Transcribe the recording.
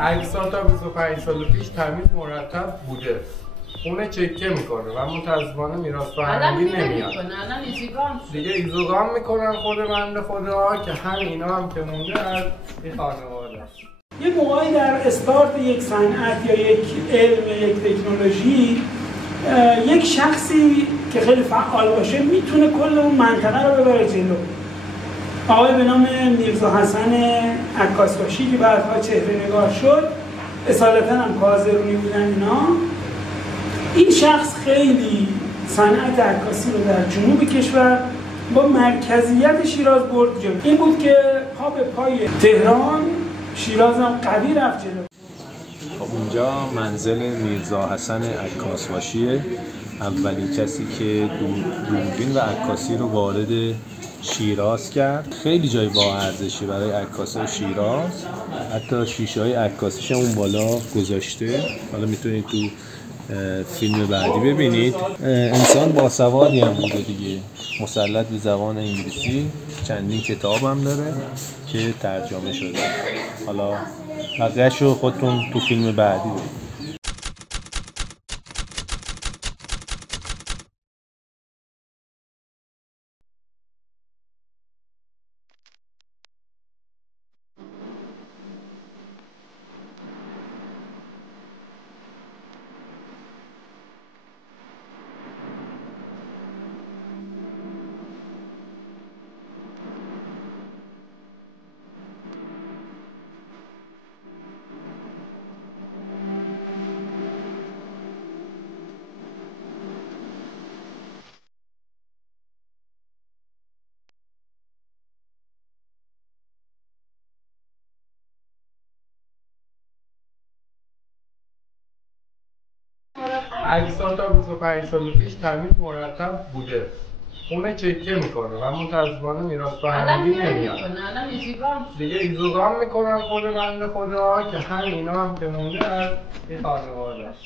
عکس‌ها تا 25 سال پیش تمیز مرتب بوده. خونه چکه میکنه و متاسفانه میراث فرهنگی نمیاد. الان ایزوگام دیگه ایزوگام میکنن خود بنده خدا که اینا هم که مونده از این خانواده است. یه موقعی در استارت یک صنعت یا یک علم، یک تکنولوژی، یک شخصی که خیلی فعال باشه میتونه کل اون منطقه رو ببره جلو. آقای به نام میرزا حسن عکاس‌باشی که بعدها چهره نگار شد، اصالتا هم کازرونی بودن اینا. این شخص خیلی صنعت عکاسی رو در جنوب کشور با مرکزیت شیراز برد جلو. این بود که پا به پای تهران، شیراز هم قوی رفت جلو. خب اینجا منزل میرزا حسن عکاس‌باشیه، اولین کسی که دوربین و عکاسی رو وارد شیراز کرد. خیلی جای با ارزشی برای عکاسای شیراز، حتی شیشه‌های عکاسیش اون بالا گذاشته. حالا میتونید تو فیلم بعدی ببینید. انسان باسوادی هم بوده دیگه، مسلط به زبان انگلیسی، چندین کتاب هم داره که ترجمه شده. حالا بقیه‌شو خودتون تو فیلم بعدی ببینید. عکس‌ها تا 25 سال پیش تمیز مرتب بوده. خونه چکه میکنه و متاسفانه میراث فرهنگی نمیاد. الان ایزوگام دیگه ایزوگام میکنن خود بنده خدا که اینا هم که مونده از این خانواده است.